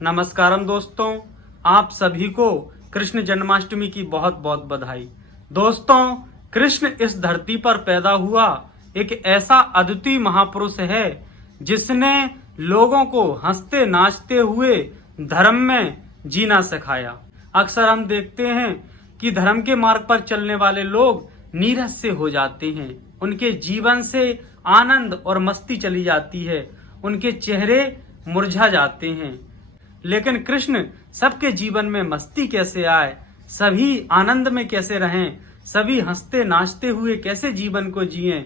नमस्कारम दोस्तों, आप सभी को कृष्ण जन्माष्टमी की बहुत बहुत बधाई। दोस्तों, कृष्ण इस धरती पर पैदा हुआ एक ऐसा अद्वितीय महापुरुष है जिसने लोगों को हंसते नाचते हुए धर्म में जीना सिखाया। अक्सर हम देखते हैं कि धर्म के मार्ग पर चलने वाले लोग नीरस से हो जाते हैं, उनके जीवन से आनंद और मस्ती चली जाती है, उनके चेहरे मुरझा जाते हैं। लेकिन कृष्ण सबके जीवन में मस्ती कैसे आए, सभी आनंद में कैसे रहें, सभी हंसते नाचते हुए कैसे जीवन को जिएं,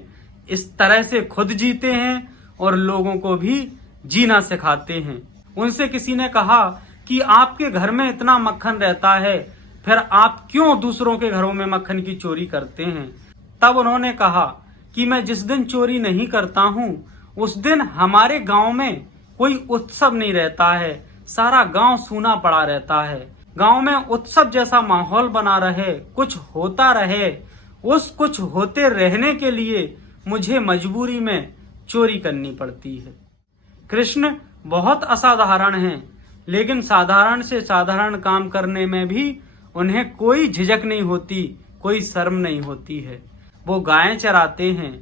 इस तरह से खुद जीते हैं और लोगों को भी जीना सिखाते हैं। उनसे किसी ने कहा कि आपके घर में इतना मक्खन रहता है, फिर आप क्यों दूसरों के घरों में मक्खन की चोरी करते हैं? तब उन्होंने कहा कि मैं जिस दिन चोरी नहीं करता हूँ उस दिन हमारे गांव में कोई उत्सव नहीं रहता है, सारा गांव सूना पड़ा रहता है। गांव में उत्सव जैसा माहौल बना रहे, कुछ होता रहे, उस कुछ होते रहने के लिए मुझे मजबूरी में चोरी करनी पड़ती है। कृष्ण बहुत असाधारण हैं, लेकिन साधारण से साधारण काम करने में भी उन्हें कोई झिझक नहीं होती, कोई शर्म नहीं होती है। वो गायें चराते हैं,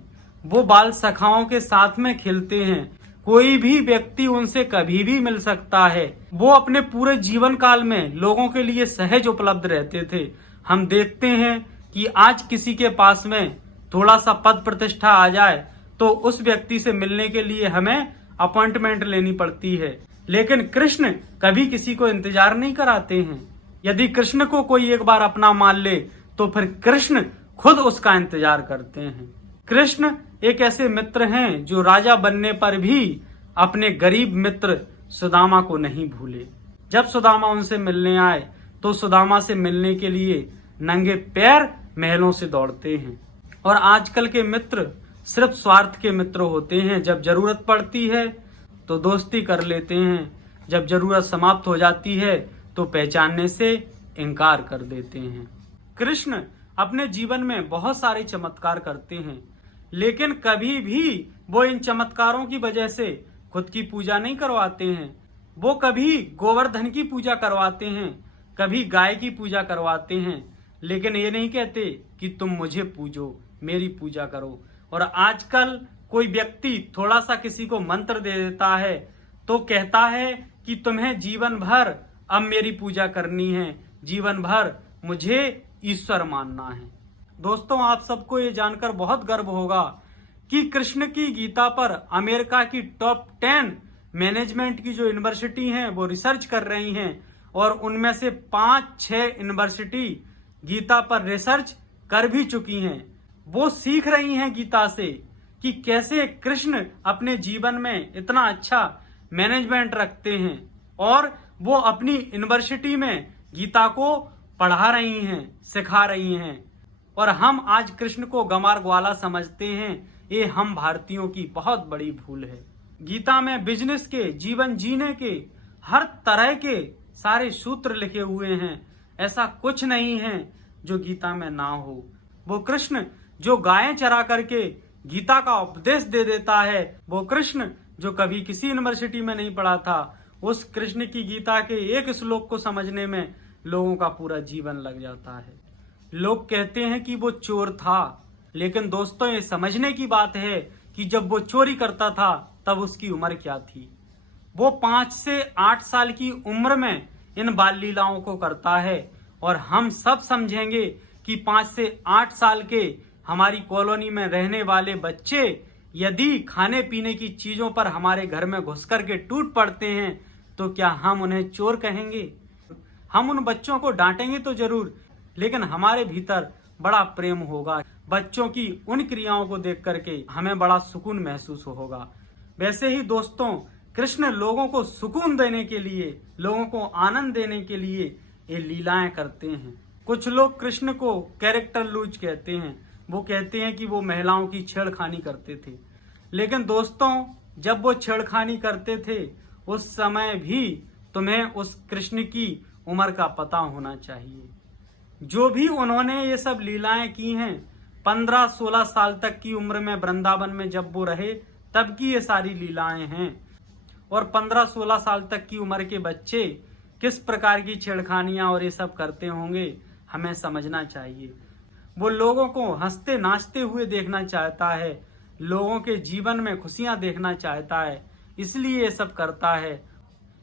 वो बाल सखाओं के साथ में खेलते हैं, कोई भी व्यक्ति उनसे कभी भी मिल सकता है। वो अपने पूरे जीवन काल में लोगों के लिए सहज उपलब्ध रहते थे। हम देखते हैं कि आज किसी के पास में थोड़ा सा पद प्रतिष्ठा आ जाए तो उस व्यक्ति से मिलने के लिए हमें अपॉइंटमेंट लेनी पड़ती है, लेकिन कृष्ण कभी किसी को इंतजार नहीं कराते हैं। यदि कृष्ण को कोई एक बार अपना मान ले तो फिर कृष्ण खुद उसका इंतजार करते हैं। कृष्ण एक ऐसे मित्र हैं जो राजा बनने पर भी अपने गरीब मित्र सुदामा को नहीं भूले। जब सुदामा उनसे मिलने आए तो सुदामा से मिलने के लिए नंगे पैर महलों से दौड़ते हैं। और आजकल के मित्र सिर्फ स्वार्थ के मित्र होते हैं, जब जरूरत पड़ती है तो दोस्ती कर लेते हैं, जब जरूरत समाप्त हो जाती है तो पहचानने से इनकार कर देते हैं। कृष्ण अपने जीवन में बहुत सारे चमत्कार करते हैं, लेकिन कभी भी वो इन चमत्कारों की वजह से खुद की पूजा नहीं करवाते हैं। वो कभी गोवर्धन की पूजा करवाते हैं, कभी गाय की पूजा करवाते हैं, लेकिन ये नहीं कहते कि तुम मुझे पूजो, मेरी पूजा करो। और आजकल कोई व्यक्ति थोड़ा सा किसी को मंत्र दे देता है तो कहता है कि तुम्हें जीवन भर अब मेरी पूजा करनी है, जीवन भर मुझे ईश्वर मानना है। दोस्तों, आप सबको ये जानकर बहुत गर्व होगा कि कृष्ण की गीता पर अमेरिका की टॉप 10 मैनेजमेंट की जो यूनिवर्सिटी हैं वो रिसर्च कर रही हैं और उनमें से 5-6 यूनिवर्सिटी गीता पर रिसर्च कर भी चुकी हैं। वो सीख रही हैं गीता से कि कैसे कृष्ण अपने जीवन में इतना अच्छा मैनेजमेंट रखते हैं, और वो अपनी यूनिवर्सिटी में गीता को पढ़ा रही हैं, सिखा रही हैं। और हम आज कृष्ण को गंवार ग्वाला समझते हैं, ये हम भारतीयों की बहुत बड़ी भूल है। गीता में बिजनेस के, जीवन जीने के हर तरह के सारे सूत्र लिखे हुए हैं। ऐसा कुछ नहीं है जो गीता में ना हो। वो कृष्ण जो गायें चरा करके गीता का उपदेश दे देता है, वो कृष्ण जो कभी किसी यूनिवर्सिटी में नहीं पढ़ा था, उस कृष्ण की गीता के एक श्लोक को समझने में लोगों का पूरा जीवन लग जाता है। लोग कहते हैं कि वो चोर था, लेकिन दोस्तों ये समझने की बात है कि जब वो चोरी करता था तब उसकी उम्र क्या थी। वो 5 से 8 साल की उम्र में इन बाल लीलाओं को करता है, और हम सब समझेंगे कि 5 से 8 साल के हमारी कॉलोनी में रहने वाले बच्चे यदि खाने पीने की चीजों पर हमारे घर में घुस करके टूट पड़ते हैं तो क्या हम उन्हें चोर कहेंगे? हम उन बच्चों को डांटेंगे तो जरूर, लेकिन हमारे भीतर बड़ा प्रेम होगा। बच्चों की उन क्रियाओं को देख करके हमें बड़ा सुकून महसूस होगा। वैसे ही दोस्तों, कृष्ण लोगों को सुकून देने के लिए, लोगों को आनंद देने के लिए ये लीलाएं करते हैं। कुछ लोग कृष्ण को कैरेक्टर लूज कहते हैं। वो कहते हैं कि वो महिलाओं की छेड़खानी करते थे, लेकिन दोस्तों जब वो छेड़खानी करते थे उस समय भी तुम्हें उस कृष्ण की उम्र का पता होना चाहिए। जो भी उन्होंने ये सब लीलाएं की हैं 15-16 साल तक की उम्र में वृंदावन में जब वो रहे तब की ये सारी लीलाएं हैं। और 15-16 साल तक की उम्र के बच्चे किस प्रकार की छेड़खानियां और ये सब करते होंगे, हमें समझना चाहिए। वो लोगों को हंसते नाचते हुए देखना चाहता है, लोगों के जीवन में खुशियां देखना चाहता है, इसलिए ये सब करता है।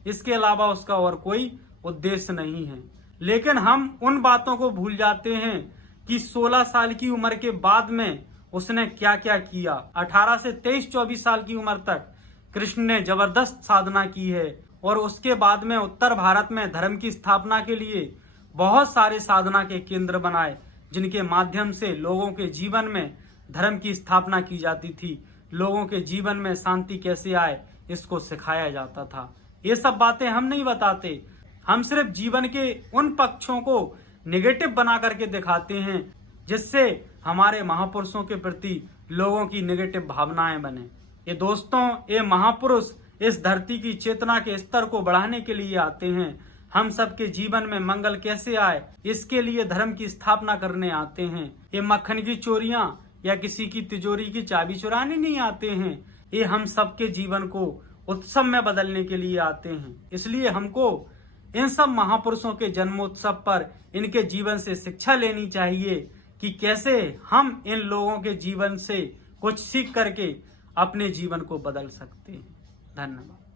इसके अलावा उसका और कोई उद्देश्य नहीं है। लेकिन हम उन बातों को भूल जाते हैं कि 16 साल की उम्र के बाद में उसने क्या क्या किया। 18 से 23-24 साल की उम्र तक कृष्ण ने जबरदस्त साधना की है और उसके बाद में उत्तर भारत में धर्म की स्थापना के लिए बहुत सारे साधना के केंद्र बनाए, जिनके माध्यम से लोगों के जीवन में धर्म की स्थापना की जाती थी। लोगों के जीवन में शांति कैसे आए, इसको सिखाया जाता था। ये सब बातें हम नहीं बताते, हम सिर्फ जीवन के उन पक्षों को नेगेटिव बना करके दिखाते हैं, जिससे हमारे महापुरुषों के प्रति लोगों की नेगेटिव भावनाएं बने। ये दोस्तों, ये महापुरुष इस धरती की चेतना के स्तर को बढ़ाने के लिए आते हैं। हम सबके जीवन में मंगल कैसे आए, इसके लिए धर्म की स्थापना करने आते हैं। ये मक्खन की चोरियां या किसी की तिजोरी की चाबी चुराने नहीं आते हैं। ये हम सबके जीवन को उत्सव में बदलने के लिए आते हैं। इसलिए हमको इन सब महापुरुषों के जन्मोत्सव पर इनके जीवन से शिक्षा लेनी चाहिए कि कैसे हम इन लोगों के जीवन से कुछ सीख करके अपने जीवन को बदल सकते हैं। धन्यवाद।